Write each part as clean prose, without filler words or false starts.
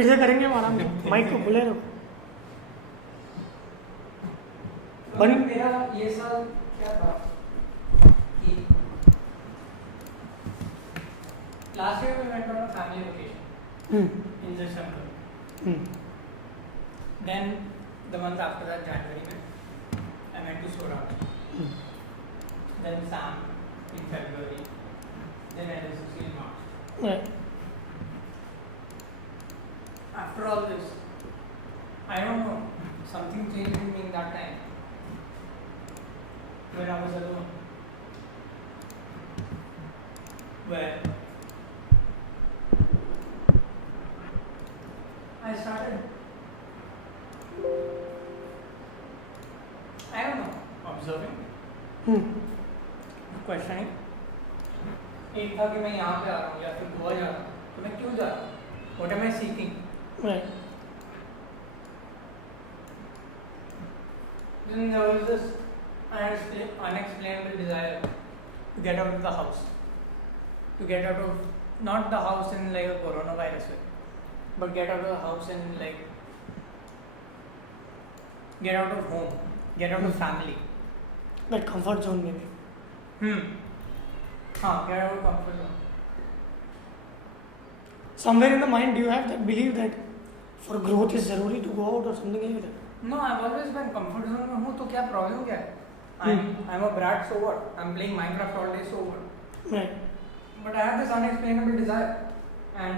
फिर से करेंगे हम आराम से, माइक को खुले रखो। मेरा ये साल क्या था कि last year we went on a family vacation in December. Then the month after that, January में I went to Sorat. Then Sam in February. Then LSC in March. Right. After all this, I don't know, something changed in me in that time when I was alone. Where I started, I don't know, observing, questioning. एक था कि मैं यहाँ पे आ रहा हूँ या फिर गोवा जा रहा हूँ, तो मैं क्यों जा रहा हूँ? What am I seeking? Right. Then there was this unexplainable desire to get out of the house. To get out of, not the house in like a coronavirus way, but get out of the house and like, get out of home, get out of family. That comfort zone maybe. Get out of comfort zone. Somewhere in the mind, do you have that belief that for growth is zaruri to go out or something like that? No, I've always been comfort zone में हूँ तो क्या problem क्या है? I'm a brat, so what? I'm playing Minecraft all day, so what? Right. But I had this unexplainable desire, and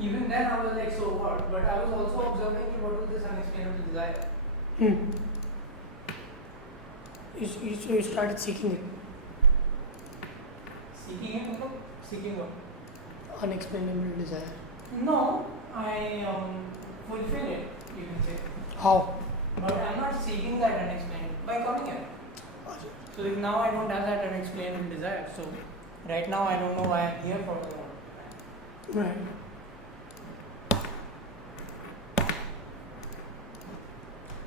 even then I was like, so what? But I was also observing what was this unexplainable desire. So you started seeking it. Seeking it, मतलब seeking what? Unexplainable desire. No, I fulfill it, you can say. How? But I'm not seeking that unexplainable by coming here. So like now I don't have that unexplainable desire. So right now I don't know why I'm here for the moment. Right.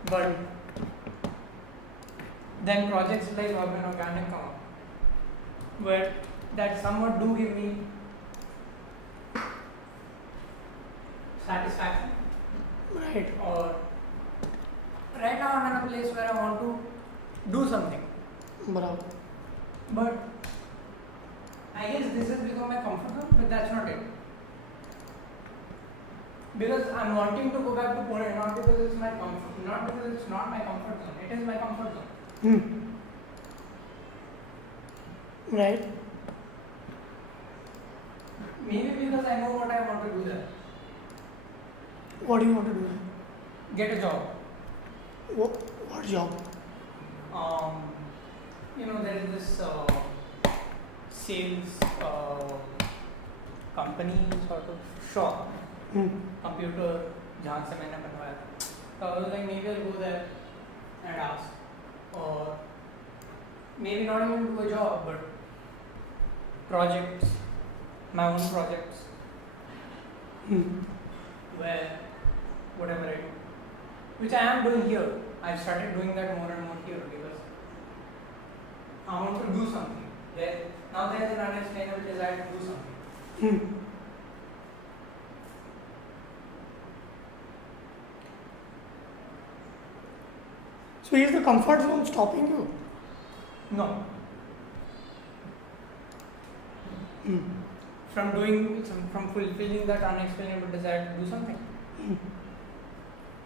But then projects like Urban Organic come up, where that somewhat do give me satisfaction. Right. Or right now I'm in a place where I want to do something. Bravo. But I guess this has become my comfort zone, but that's not it. Because I'm wanting to go back to Pune, not because it's my comfort, not because it's not my comfort zone. It is my comfort zone. Right. Maybe because I know what I want to do there. What do you want to do? Get a job. What job? There is this sales company sort of shop, computer, जहाँ से मैंने बनवाया था. So I was like, maybe I'll go there and ask, or maybe not even do a job, but projects, my own projects, where whatever I do, which I am doing here. I've started doing that more and more here because I want to do something. Now there's an unexplainable desire to do something. So is the comfort zone stopping you? No. From fulfilling that unexplainable desire to do something.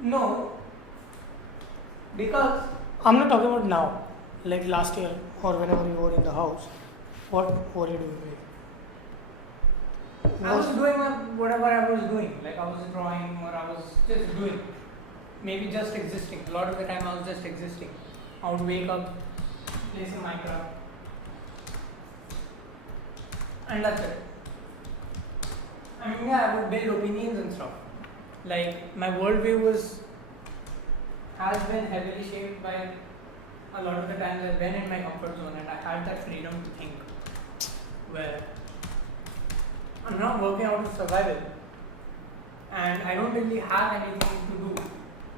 No. Because I'm not talking about now, like last year or whenever you were in the house. What were you doing? I was doing whatever I was doing. Like I was drawing or I was just doing. Maybe just existing. A lot of the time I was just existing. I would wake up, play some Minecraft, and that's it. I mean, yeah, I would build opinions and stuff. Like my worldview has been heavily shaped by a lot of the times I've been in my comfort zone and I had that freedom to think, where I'm not working out of survival and I don't really have anything to do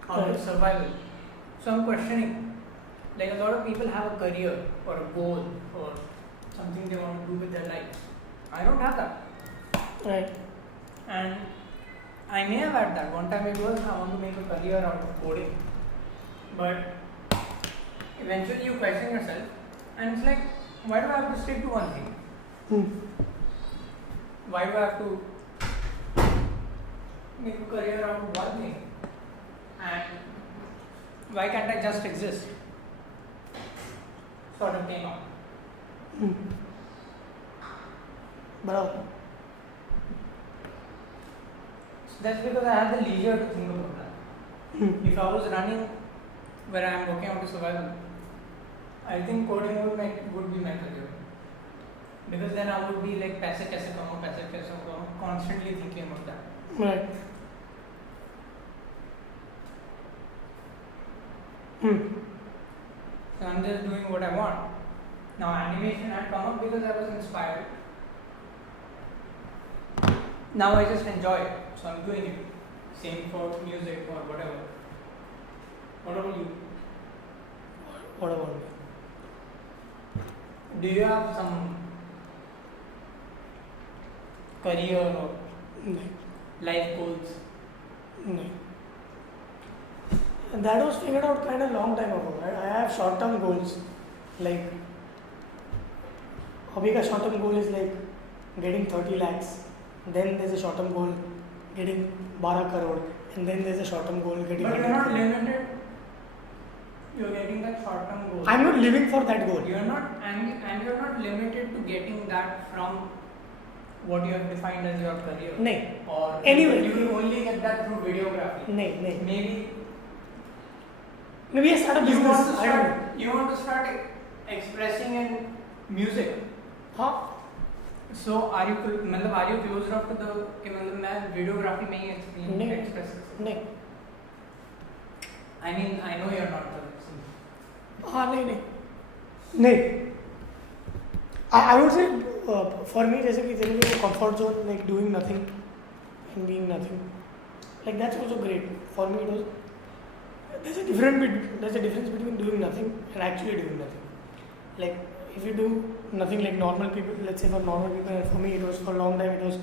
out of survival. So I'm questioning. Like a lot of people have a career or a goal or something they want to do with their lives. I don't have that. Right. And I may have had that. One time it was I want to make a career out of coding. But eventually you question yourself and it's like, why do I have to stick to one thing? Why do I have to make a career out of one thing? And why can't I just exist? Sort of came up. Bravo. So that's because I had the leisure to think about that. If I was running where I am working out to survival, I think coding would be my career. Because then I would be like paise kaise kamaun, constantly thinking about that. Right. So I'm just doing what I want. Now animation had come up because I was inspired. Now I just enjoy it, so I'm doing it. Same for music or whatever. What about you? What about me? Do you have some career or No. life goals? No. And that was figured out kind of long time ago. Right? I have short-term goals, like hobby ka short-term goal is like getting 30 lakhs. Then there's a short-term goal getting 12 crore, and then there's a short-term goal getting. But you're not limited. You're getting that short-term goal. I'm not living for that goal. You're not, and you're not limited to getting that from what you have defined as your career. No. Or Anyway. you will only get that through videography. No. Maybe I start a you business. want to start expressing in music. Huh? So are you close enough to the कि मतलब मैं videography में ही express No. I mean I know you're not the No. I would say for me, जैसे कि तेरे लिए comfort zone, like doing nothing and being nothing, like that's also great. For me, it was there's a difference between doing nothing and actually doing nothing. Like if you do nothing like normal people, let's say for normal people, and for me it was for a long time, it was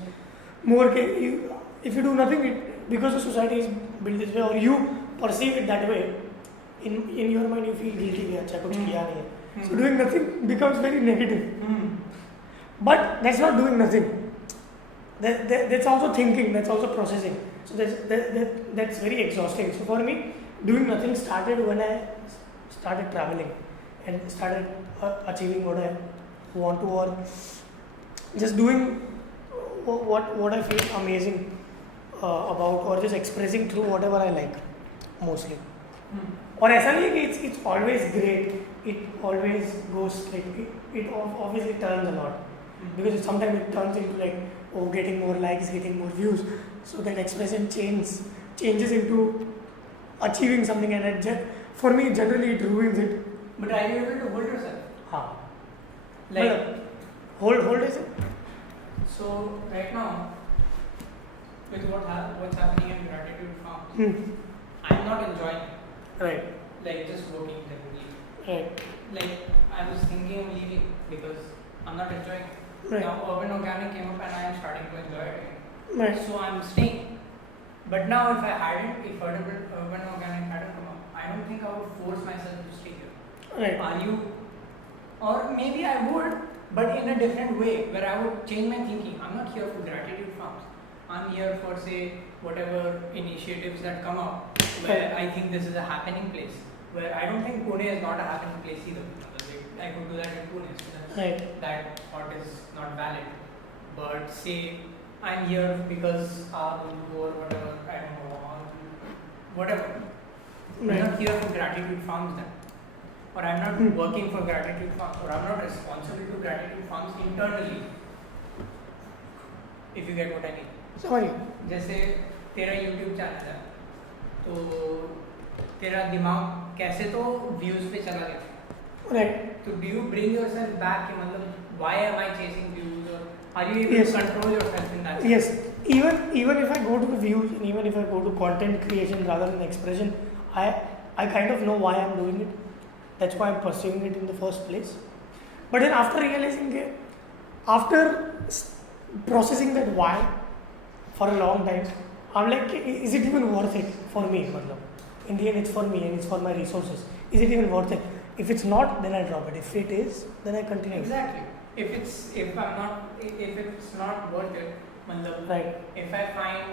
more if you do nothing, because the society is built this way or you perceive it that way, in your mind you feel guilty कि अच्छा कुछ किया नहीं है. So doing nothing becomes very negative. But that's not doing nothing. That's also thinking, that's also processing. So that's very exhausting. So for me, doing nothing started when I started traveling and started achieving what I want to, or just doing what I feel amazing about, or just expressing through whatever I like mostly. और ऐसा नहीं है कि it's always great, it always goes straight, it obviously turns a lot, because sometimes it turns into like getting more likes, getting more views, so that expression changes into achieving something, and for me generally it ruins it. But are you able to hold yourself? हाँ. Like hold is it? So right now, with what's happening in Gratitude Farm, I'm not enjoying it. Right. Like just working generally. Right. Like I was thinking of leaving because I'm not enjoying it. Right. Now Urban Organic came up and I am starting to enjoy it again. Right. So I'm staying. But now if Urban Organic hadn't come up, I don't think I would force myself to stay here. Right. Are you? Or maybe I would, but in a different way, where I would change my thinking. I'm not here for Gratitude Farms. I'm here for, say, whatever initiatives that come up, where I think this is a happening place. Where I don't think Pune is not a happening place either. I could do that in Pune, so that thought is not valid. But say, I'm here because or whatever, I don't know, or whatever. I'm not here for Gratitude Farms then. Or I'm not working for Gratitude Farms, or I'm not responsible to Gratitude Farms internally. If you get what I mean. Sorry. जैसे तेरा YouTube channel है, तो तेरा दिमाग कैसे तो views पे चला गया. Right. So do you bring yourself back? कि मतलब why am I chasing views? Or are you able to control yourself in that? Yes. Even if I go to the views, and even if I go to content creation rather than expression, I kind of know why I'm doing it. That's why I'm pursuing it in the first place. But then after realizing it, after processing that why for a long time, I'm like, is it even worth it for me? मतलब, in the end, it's for me and it's for my resources. Is it even worth it? If it's not, then I drop it. If it is, then I continue. Exactly. If it's not worth it, matlab, Right. if I find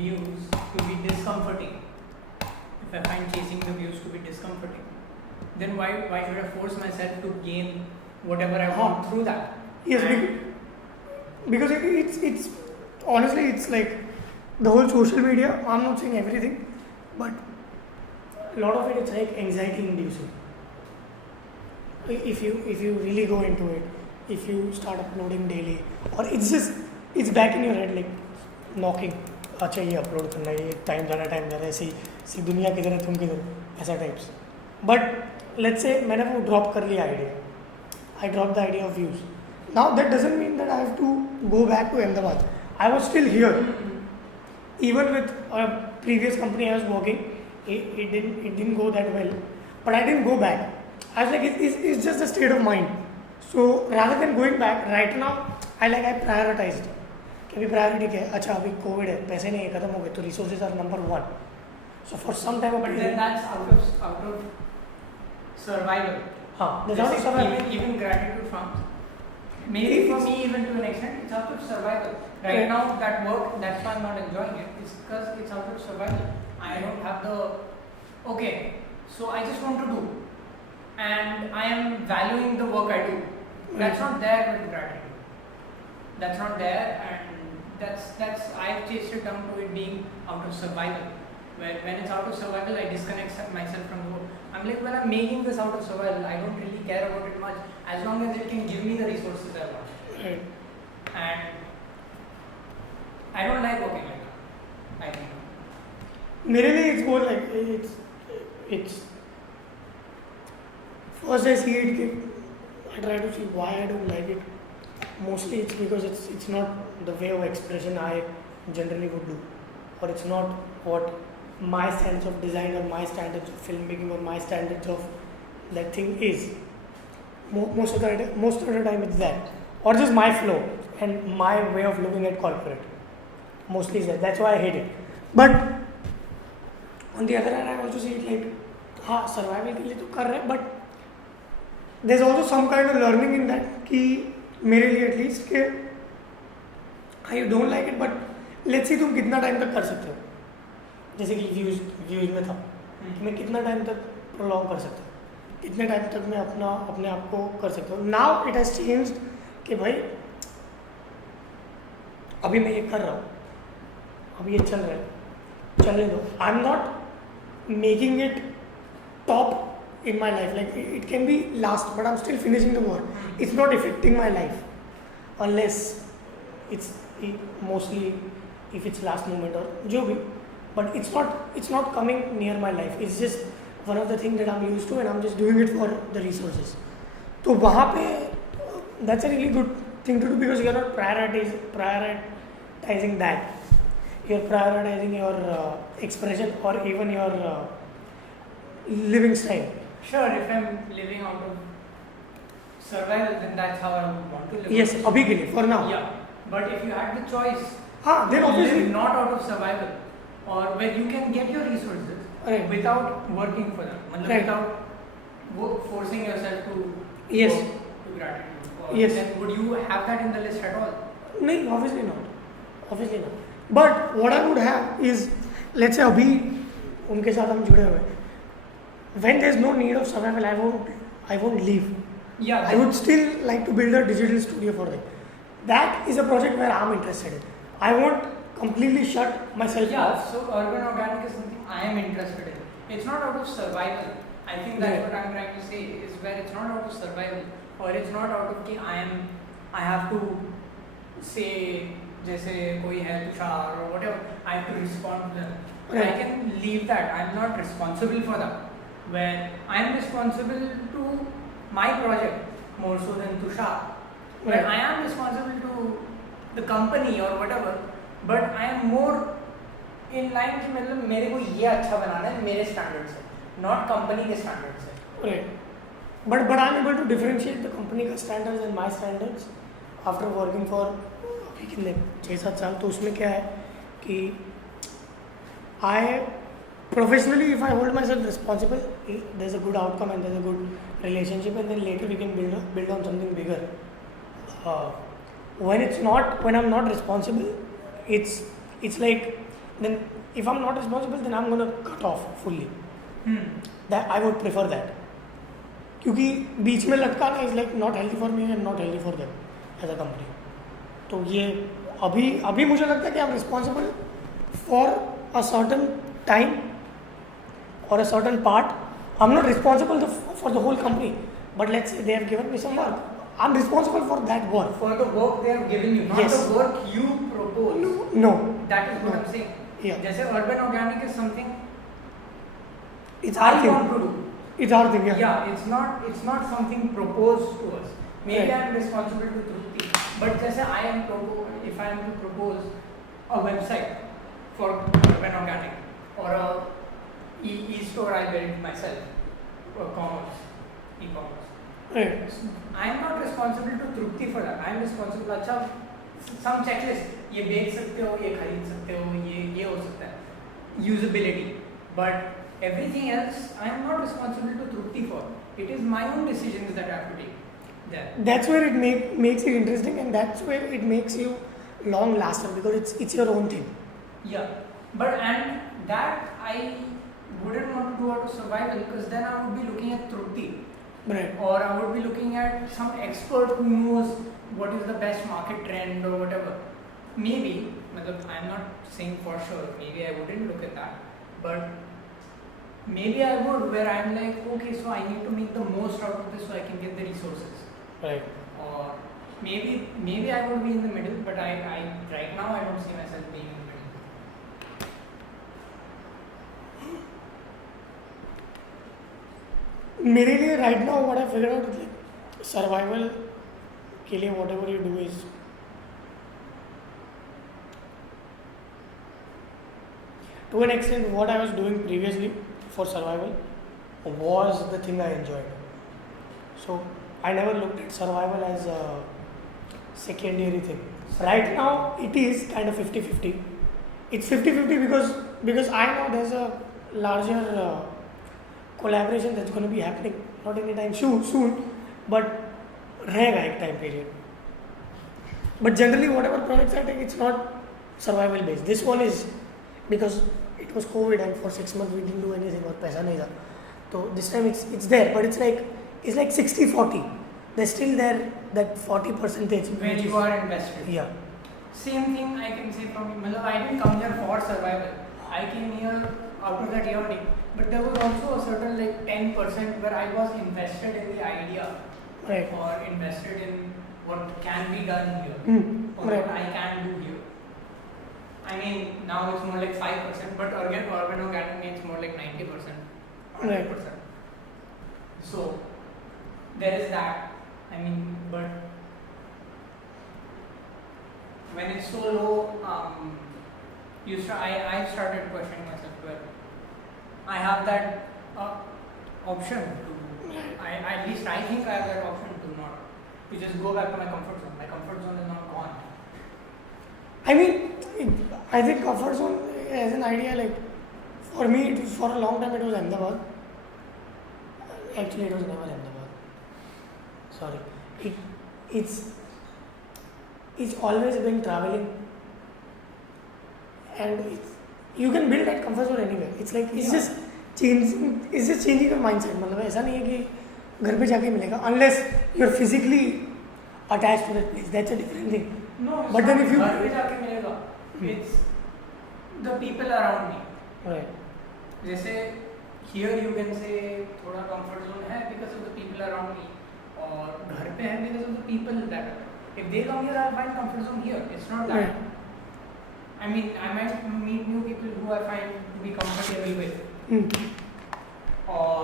views to be discomforting, if I find chasing the views to be discomforting, then why should I force myself to gain whatever I want through that? Yes, And- because it's honestly it's like the whole social media. I'm not saying everything, but a lot of it is like anxiety inducing. If you really go into it, if you start uploading daily, or it's back in your head like knocking. अच्छा ये upload करना है, ये time जा रहा है ऐसी दुनिया किधर है तुम किधर, ऐसा टाइप्स. बट लेट्स से मैंने वो ड्रॉप कर लिया idea, I drop the idea of views. Now that doesn't mean that I have to go back to Ahmedabad. I was still here even with a previous company I was working. It didn't go that well, but I didn't go back. I was like, it's just a state of mind. So rather than going back right now, I prioritized. कि अभी priority क्या है? अच्छा अभी Covid है, पैसे नहीं है, खत्म हो गए, तो resources are number 1. So for some time But then that's out of survival. हाँ, that's out of survival. Even gratitude farms. Maybe for me, even to an extent, it's out of survival. Right now, that work, that's why I'm not enjoying it. It's because it's out of survival. I don't have the. Okay, so I just want to do, and I am valuing the work I do. That's not there with gratitude. That's not there, and that's I've chased it down to it being out of survival. When it's out of survival, I disconnect myself from the work. I'm like, well, I'm making this out of survival. I don't really care about it much, as long as it can give me the resources I want. Right. And I don't like working like that. I think. मेरे लिए it's more like it's first I see it, I try to see why I don't like it. Mostly it's because it's not the way of expression I generally would do, or it's not what my sense of design or my standards of filmmaking or my standards of that thing is. Most of the time it's that, or just my flow and my way of looking at corporate. Mostly is that. That's why I hate it. But on the other hand, I also see it like हाँ survival के लिए तो कर रहे हैं, but there's also some kind of learning in that कि मेरे लिए at least कि I don't like it, but let's see तुम कितना टाइम तक कर सकते हो. जैसे कि व्यूज में था कि मैं कितना टाइम तक प्रोलॉन्ग कर सकता हूँ, कितने टाइम तक मैं अपने आप को कर सकता हूँ. नाउ इट हैज चेंज्ड कि भाई अभी मैं ये कर रहा हूँ, अभी ये चल रहा है, चलने दो. आई am not making it top in my life, like it can be last, but I'm still finishing the work. It's not affecting my life unless it's mostly if it's last moment or jo bhi, but it's not coming near my life. It's just one of the things that I'm used to and I'm just doing it for the resources. तो वहाँ पे that's a really good thing to do because you're not prioritizing that. You're prioritizing your expression or even your living style. Sure, if I'm living out of survival, then that's how I would want to live. Yes, अभी के लिए for now. Yeah, but if you had the choice, हाँ, then to obviously. live not out of survival, or where you can get your resources Right. without working for them, matlab Right. without forcing yourself to Yes. work to gratitude. Or Yes. Then would you have that in the list at all? नहीं, obviously not. Obviously not. But what I would have is, let's say अभी उनके साथ हम जुड़े हुए हैं. When there's no need of survival, I won't leave. Yeah. I would still like to build a digital studio for them. That is a project where I'm interested in. I won't completely shut myself Yeah, off. so urban organic is something I am interested in. It's not out of survival. I think that's Yeah. what I'm trying to say, is where it's not out of survival, or it's not out of कि I have to say जैसे कोई है Tushar or whatever, I have to respond to them. But I Right. can leave that. I'm not responsible for that. Where I'm responsible to my project more so than Tushar. Where Right. I am responsible to the company or whatever, but I am more in line कि मतलब मेरे को ये अच्छा बनाना है मेरे standard से, not company के स्टैंडर्ड से. Right. But I'm able to differentiate the company का standards and my standards after working for अभी कितने 6-7 साल. तो उसमें क्या है कि I professionally, if I hold myself responsible, there's a good outcome and there's a good relationship, and then later we can build on something bigger. Uh, when I'm not responsible, it's like, then if I'm not responsible, then I'm gonna cut off fully. That I would prefer that. क्योंकि बीच में लटकाना is like not healthy for me and not healthy for them as a company. तो ये अभी मुझे लगता है कि I am responsible for a certain time और a certain part. I am not responsible for the whole company, but let's say they have given me some work. I am responsible for that work. For the work they have given you, not Yes. the work you propose. No, That is what I'm saying. Yeah. जैसे urban organic is something it's our I thing. want to do. It's our thing. Yeah. Yeah, it's not something proposed to us. Maybe Right. I am responsible to Trupti, but जैसे if I am to propose a website for urban organic or a e-store I built myself, or e-commerce. Right. I am not responsible to Trupti for that. I am responsible. अच्छा, some checklist. ये बेच सकते हो, ये खरीद सकते हो, ये हो सकता है. Usability, but everything else I am not responsible to Trupti for. It is my own decisions that I have to take. There. That's where it makes it interesting, and that's where it makes you long lasting, because it's your own thing. Yeah, and that I wouldn't want to do out of survival, because then I would be looking at Trupti. Right. Or I would be looking at some expert who knows what is the best market trend or whatever. Maybe, I'm not saying for sure, maybe I wouldn't look at that, but maybe I would, where I'm like, okay, so I need to make the most out of this so I can get the resources. Right. Or maybe I would be in the middle, but I right now I don't see myself being in the middle. मेरे लिए right now what I figure out like survival के लिए whatever you do is to an extent what I was doing previously for survival was the thing I enjoyed. So I never looked at survival as a secondary thing. Right now it is kind of 50-50. It's 50-50 because I know there's a larger collaboration that's going to be happening, not anytime soon, but रहेगा एक time period. But generally whatever projects I take, it's not survival based. This one is because it was COVID and for 6 months we didn't do anything और पैसा नहीं था. So this time it's there, but it's like 60-40. There's still there that 40%. When you are invested. Yeah. Same thing I can say from me. I didn't come here for survival. I came here out of that yearning. But there was also a certain like 10% where I was invested in the idea. Right. Or invested in what can be done here. Or Right. what I can do here. I mean, now it's more like 5%, but urban organic means more like 90%. 100%. So, there is that. I mean, but when it's so low, I started questioning myself. Well, I have that option to. At least I think I have that option to just go back to my comfort zone. My comfort zone is not gone. I mean, I think comfort zone as an idea, like for me, for a long time it was Ahmedabad. Actually, it was never Ahmedabad. Sorry, it's always been traveling, and you can build that comfort zone anywhere. It's like it's just changing your mindset. मतलब ऐसा नहीं है कि घर पे जाके मिलेगा, unless you're physically attached to that place. That's a different thing. No, but then if you घर पे जाके मिलेगा, it's the people around me. Right. जैसे here you can say थोड़ा comfort zone है because of the people around me. और घर पे है because of the people that if they come here I'll find comfort zone here. It's not that. Right. I mean, I might meet new people who I find to be comfortable with. Or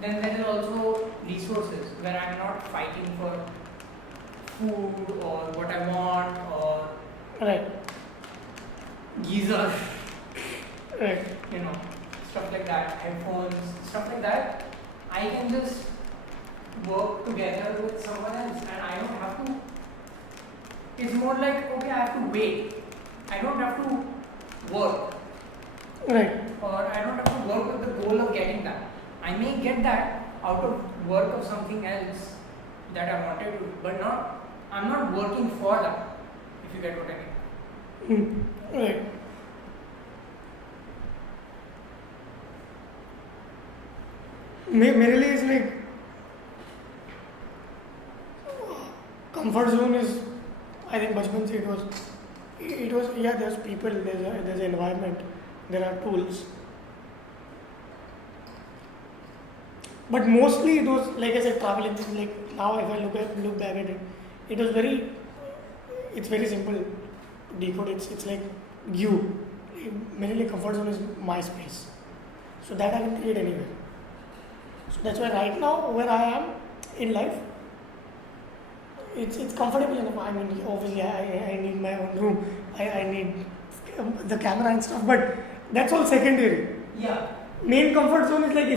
then there is also resources where I'm not fighting for food or what I want or Right. geyser, Right. stuff like that, headphones, stuff like that. I can just work together with someone else and I don't have to. It's more like, okay, I have to wait. I don't have to work. Right. or I don't have to work with the goal of getting that. I may get that out of work of something else that I wanted to, but I'm not working for that, if you get what I mean. Right. मेरे लिए is like comfort zone is, I think बचपन से it was yeah, there's people, there's environment, there are tools, but mostly it was like I said, traveling. Like now if I look back at it, it was it's very simple to decode. It's like you, मेरे लिए comfort zone is my space, so that I can create anywhere. So that's why right now where I am in life, it's comfortable enough. I mean, obviously I need my own room, I need the camera and stuff, but that's all secondary. Yeah. Main comfort zone is like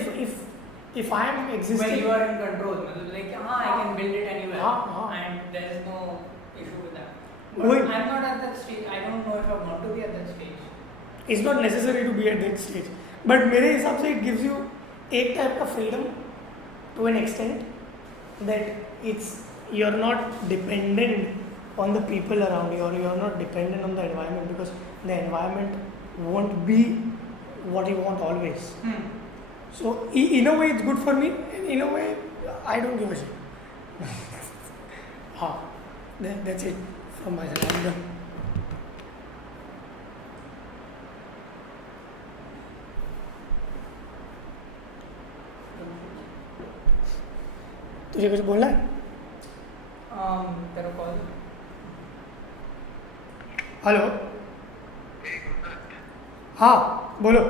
if I am existing. When you are in control, like I can build it anywhere, and there is no issue with that. But I'm not at that stage. I don't know if I want to be at that stage. It's not necessary to be at that stage, but मेरे हिसाब से it gives you एक type of freedom to an extent that you're not dependent on the people around you, or you're not dependent on the environment, because the environment won't be what you want always. So in a way it's good for me, and in a way I don't give a shit. That's it from my side. I'm done. तुझे कुछ बोलना है? तेरा call. Hello. हाँ बोलो.